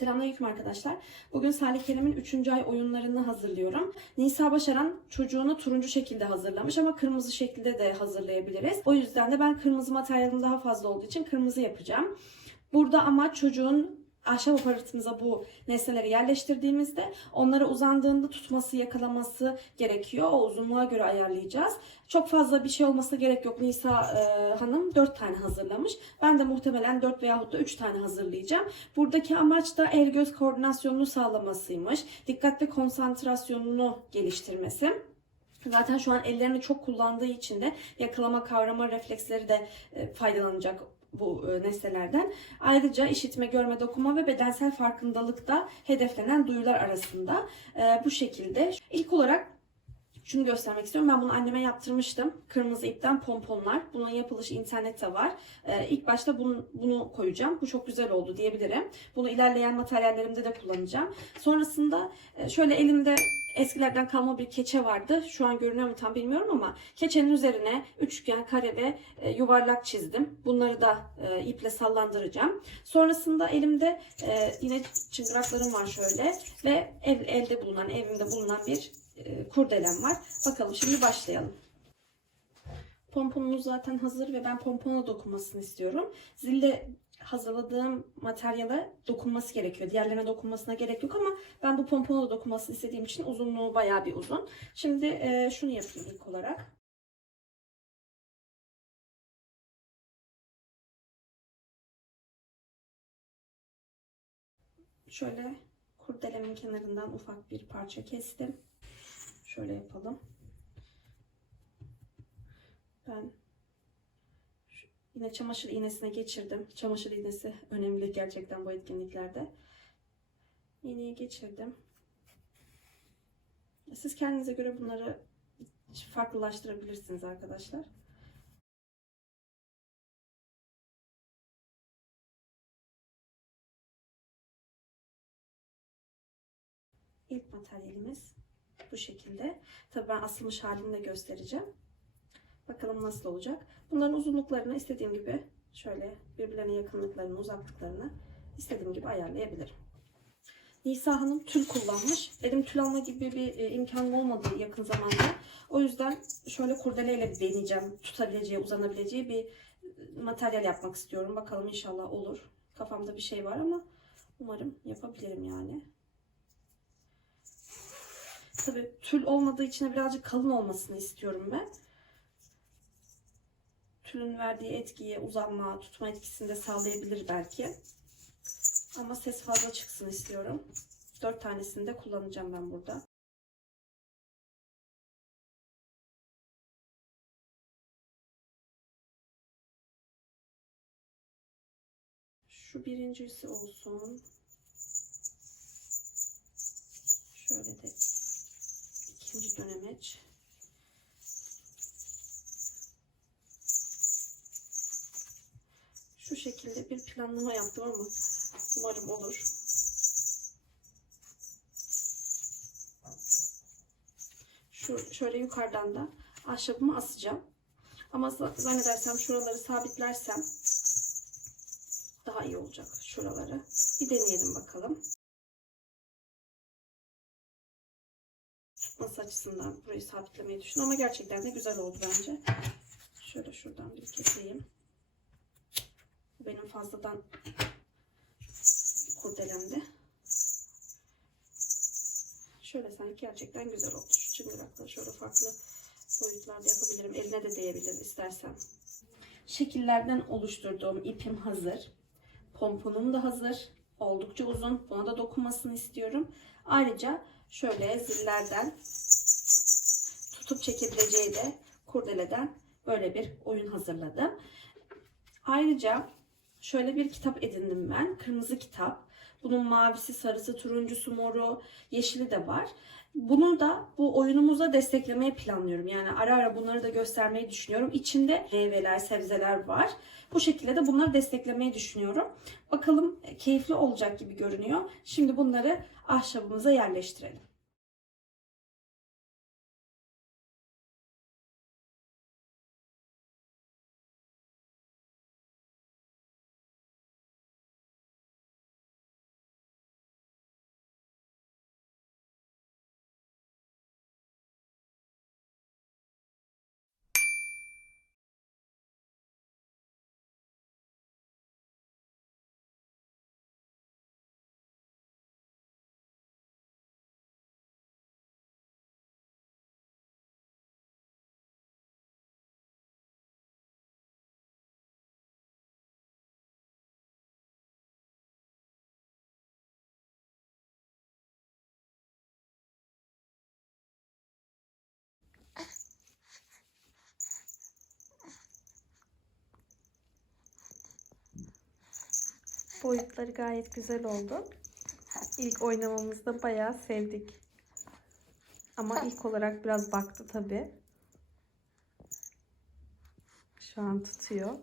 Selamünaleyküm arkadaşlar. Bugün Salih Kerim'in 3. ay oyunlarını hazırlıyorum. Nisa Başaran çocuğunu turuncu şekilde hazırlamış ama kırmızı şekilde de hazırlayabiliriz. O yüzden de ben kırmızı materyalim daha fazla olduğu için kırmızı yapacağım. Burada amaç çocuğun ahşap aparatımıza bu nesneleri yerleştirdiğimizde onları uzandığında tutması, yakalaması gerekiyor. O uzunluğa göre ayarlayacağız. Çok fazla bir şey olmasına gerek yok. Nisa e, Hanım 4 tane hazırlamış. Ben de muhtemelen 4 veyahut da 3 tane hazırlayacağım. Buradaki amaç da el göz koordinasyonunu sağlamasıymış. Dikkat ve konsantrasyonunu geliştirmesi. Zaten şu an ellerini çok kullandığı için de yakalama kavrama refleksleri de e, faydalanacak bu e, nesnelerden. Ayrıca işitme, görme, dokunma ve bedensel farkındalık da hedeflenen duyular arasında. E, bu şekilde. İlk olarak şunu göstermek istiyorum. Ben bunu anneme yaptırmıştım. Kırmızı ipten pomponlar. Bunun yapılışı internette var. Ee, ilk başta bunu, bunu koyacağım. Bu çok güzel oldu diyebilirim. Bunu ilerleyen materyallerimde de kullanacağım. Sonrasında e, şöyle elimde eskilerden kalma bir keçe vardı. Şu an görünüyor mu tam bilmiyorum ama keçenin üzerine üçgen, kare ve e, yuvarlak çizdim. Bunları da e, iple sallandıracağım. Sonrasında elimde e, yine çıngıraklarım var şöyle ve ev, elde bulunan, evimde bulunan bir e, kurdelem var. Bakalım şimdi başlayalım. Pomponumuz zaten hazır ve ben pompona dokunmasını istiyorum. Zille hazırladığım materyale dokunması gerekiyor. Diğerlerine dokunmasına gerek yok ama ben bu pompona da dokunmasını istediğim için uzunluğu bayağı bir uzun. Şimdi e, şunu yapayım ilk olarak. Şöyle kurdelemin kenarından ufak bir parça kestim. Şöyle yapalım. Ben yine çamaşır iğnesine geçirdim. Çamaşır iğnesi önemli gerçekten bu etkinliklerde. İğneyi geçirdim. Siz kendinize göre bunları farklılaştırabilirsiniz arkadaşlar. İlk materyalimiz bu şekilde. Tabii ben asılmış halini de göstereceğim. Bakalım nasıl olacak. Bunların uzunluklarını istediğim gibi şöyle birbirlerine yakınlıklarını, uzaklıklarını istediğim gibi ayarlayabilirim. Nisa Hanım tül kullanmış. Benim tül alma gibi bir e, imkanım olmadı yakın zamanda. O yüzden şöyle kurdeleyle deneyeceğim. Tutabileceği, uzanabileceği bir e, materyal yapmak istiyorum. Bakalım inşallah olur. Kafamda bir şey var ama umarım yapabilirim yani. Tabii tül olmadığı için birazcık kalın olmasını istiyorum ben. Tülün verdiği etkiye uzanma, tutma etkisini de sağlayabilir belki. Ama ses fazla çıksın istiyorum. Dört tanesini de kullanacağım ben burada. Şu birincisi olsun. Şöyle de ikinci dönemeç. Şu şekilde bir planlama yaptım ama umarım olur. Şu şöyle yukarıdan da ahşabımı asacağım. Ama za- zannedersem şuraları sabitlersem daha iyi olacak şuraları. Bir deneyelim bakalım. tutması açısından burayı sabitlemeyi düşünüyorum ama gerçekten de güzel oldu bence. Şöyle şuradan bir keseyim. Benim fazladan kurdelemdi. Şöyle sanki gerçekten güzel oldu. Şu çıngırakları şöyle farklı boyutlarda yapabilirim. Eline de değebilir istersen. Şekillerden oluşturduğum ipim hazır. Pomponum da hazır. Oldukça uzun. Buna da dokunmasını istiyorum. Ayrıca şöyle zillerden tutup çekebileceği de kurdeleden böyle bir oyun hazırladım. Ayrıca şöyle bir kitap edindim ben. Kırmızı kitap. Bunun mavisi, sarısı, turuncusu, moru, yeşili de var. Bunu da bu oyunumuza desteklemeyi planlıyorum. Yani ara ara bunları da göstermeyi düşünüyorum. İçinde meyveler, sebzeler var. Bu şekilde de bunları desteklemeyi düşünüyorum. Bakalım keyifli olacak gibi görünüyor. Şimdi bunları ahşabımıza yerleştirelim. Boyutları gayet güzel oldu. İlk oynamamızda bayağı sevdik. Ama ilk olarak biraz baktı tabii. Şu an tutuyor.